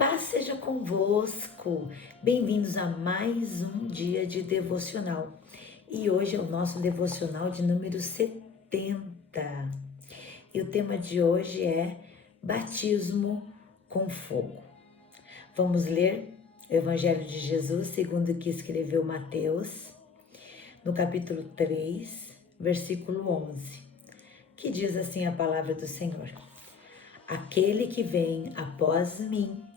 Paz seja convosco. Bem-vindos a mais um dia de devocional. E hoje é o nosso devocional de número 70. E o tema de hoje é batismo com fogo. Vamos ler o Evangelho de Jesus, segundo o que escreveu Mateus, no capítulo 3, versículo 11, que diz assim a palavra do Senhor: Aquele que vem após mim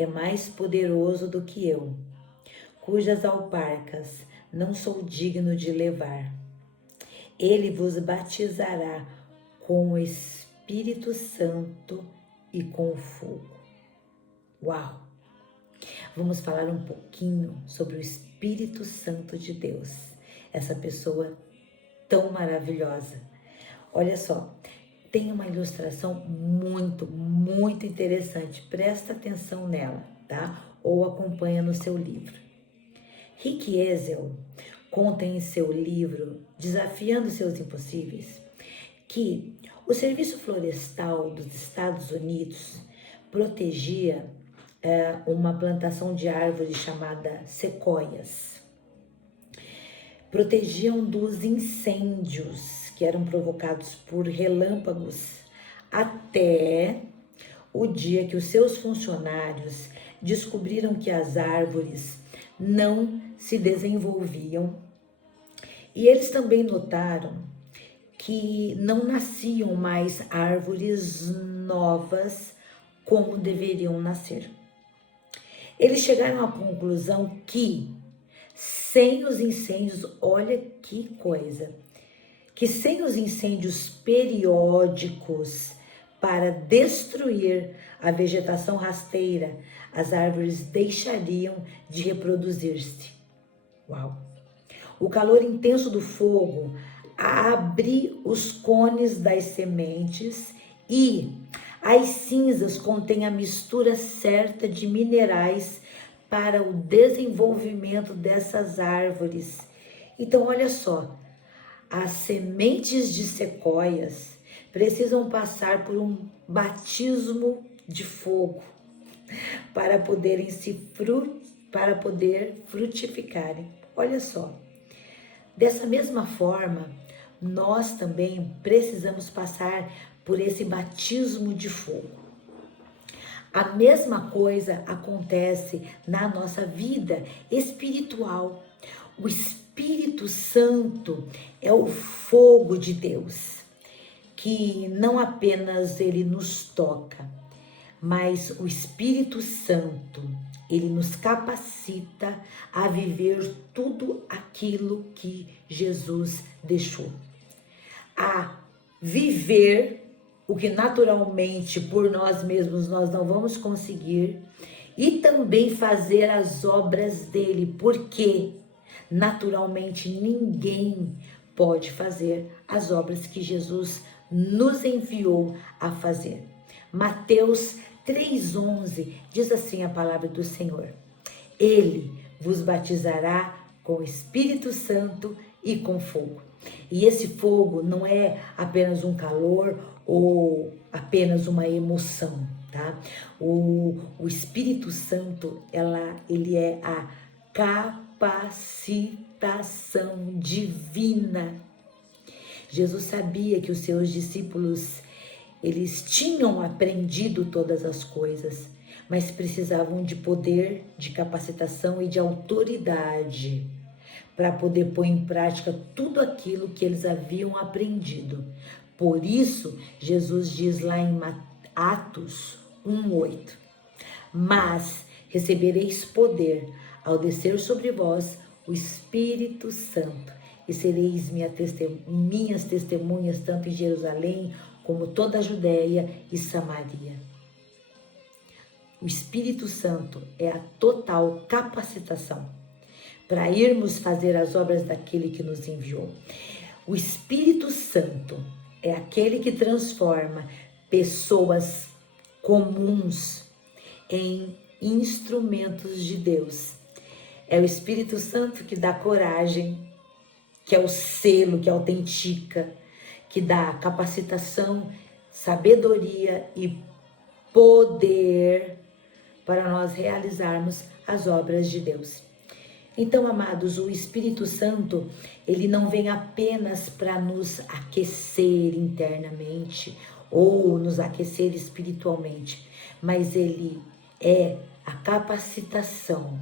é mais poderoso do que eu, cujas alparcas não sou digno de levar. Ele vos batizará com o Espírito Santo e com fogo. Uau! Vamos falar um pouquinho sobre o Espírito Santo de Deus, essa pessoa tão maravilhosa. Olha só, tem uma ilustração muito interessante. Presta atenção nela, tá? Ou acompanha no seu livro. Rick Ezel conta em seu livro Desafiando Seus Impossíveis que o Serviço Florestal dos Estados Unidos protegia uma plantação de árvores chamada sequoias. Protegiam dos incêndios que eram provocados por relâmpagos até o dia que os seus funcionários descobriram que as árvores não se desenvolviam, e eles também notaram que não nasciam mais árvores novas como deveriam nascer. Eles chegaram à conclusão que sem os incêndios, olha que coisa, que sem os incêndios periódicos para destruir a vegetação rasteira, as árvores deixariam de reproduzir-se. Uau! O calor intenso do fogo abre os cones das sementes e as cinzas contêm a mistura certa de minerais para o desenvolvimento dessas árvores. Então, olha só, as sementes de sequoias precisam passar por um batismo de fogo para poder frutificarem. Olha só, dessa mesma forma, nós também precisamos passar por esse batismo de fogo. A mesma coisa acontece na nossa vida espiritual. O Espírito Santo é o fogo de Deus, que não apenas ele nos toca, mas o Espírito Santo, ele nos capacita a viver tudo aquilo que Jesus deixou. A viver o que naturalmente por nós mesmos nós não vamos conseguir, e também fazer as obras dele, porque naturalmente ninguém pode fazer as obras que Jesus nos enviou a fazer. Mateus 3,11 diz assim a palavra do Senhor: Ele vos batizará com o Espírito Santo e com fogo. E esse fogo não é apenas um calor ou apenas uma emoção, tá? O Espírito Santo, ele é a capacitação divina. Jesus sabia que os seus discípulos, eles tinham aprendido todas as coisas, mas precisavam de poder, de capacitação e de autoridade para poder pôr em prática tudo aquilo que eles haviam aprendido. Por isso, Jesus diz lá em Atos 1:8: Mas recebereis poder ao descer sobre vós o Espírito Santo, e sereis minhas testemunhas tanto em Jerusalém como toda a Judéia e Samaria. O Espírito Santo é a total capacitação para irmos fazer as obras daquele que nos enviou. O Espírito Santo é aquele que transforma pessoas comuns em instrumentos de Deus. É o Espírito Santo que dá coragem, que é o selo, que autentica, que dá capacitação, sabedoria e poder para nós realizarmos as obras de Deus. Então, amados, o Espírito Santo, ele não vem apenas para nos aquecer internamente ou nos aquecer espiritualmente, mas ele é a capacitação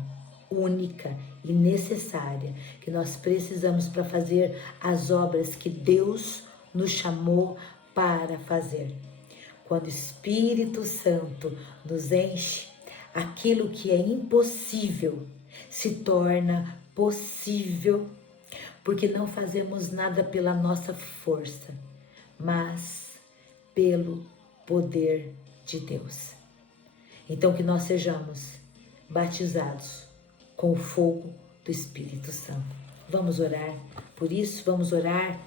única e necessária que nós precisamos para fazer as obras que Deus nos chamou para fazer. Quando o Espírito Santo nos enche, aquilo que é impossível se torna possível, porque não fazemos nada pela nossa força, mas pelo poder de Deus. Então que nós sejamos batizados com o fogo do Espírito Santo. Vamos orar por isso, vamos orar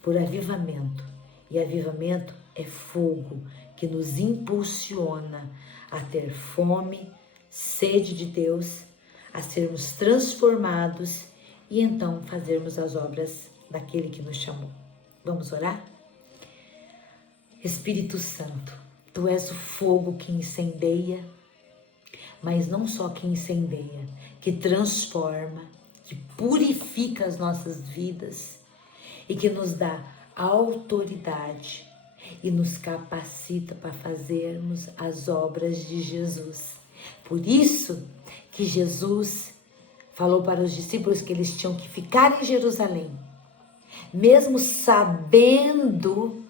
por avivamento. E avivamento é fogo que nos impulsiona a ter fome, sede de Deus, a sermos transformados e então fazermos as obras daquele que nos chamou. Vamos orar? Espírito Santo, Tu és o fogo que incendeia, mas não só que incendeia, que transforma, que purifica as nossas vidas e que nos dá autoridade e nos capacita para fazermos as obras de Jesus. Por isso que Jesus falou para os discípulos que eles tinham que ficar em Jerusalém, mesmo sabendo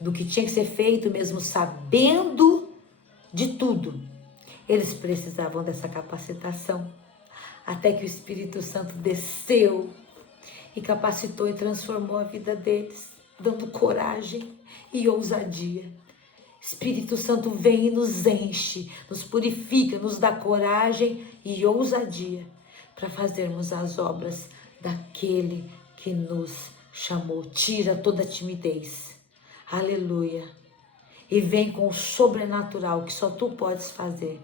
do que tinha que ser feito, mesmo sabendo de tudo, eles precisavam dessa capacitação, até que o Espírito Santo desceu e capacitou e transformou a vida deles, dando coragem e ousadia. Espírito Santo vem e nos enche, nos purifica, nos dá coragem e ousadia para fazermos as obras daquele que nos chamou. Tira toda a timidez. Aleluia. E vem com o sobrenatural que só Tu podes fazer,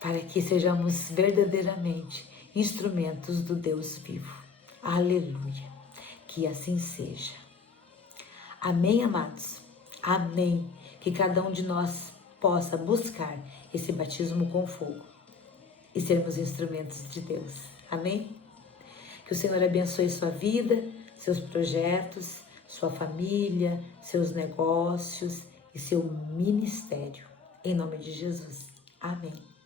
para que sejamos verdadeiramente instrumentos do Deus vivo. Aleluia. Que assim seja. Amém, amados? Amém. Que cada um de nós possa buscar esse batismo com fogo e sermos instrumentos de Deus. Amém? Que o Senhor abençoe sua vida, seus projetos, sua família, seus negócios e seu ministério. Em nome de Jesus. Amém.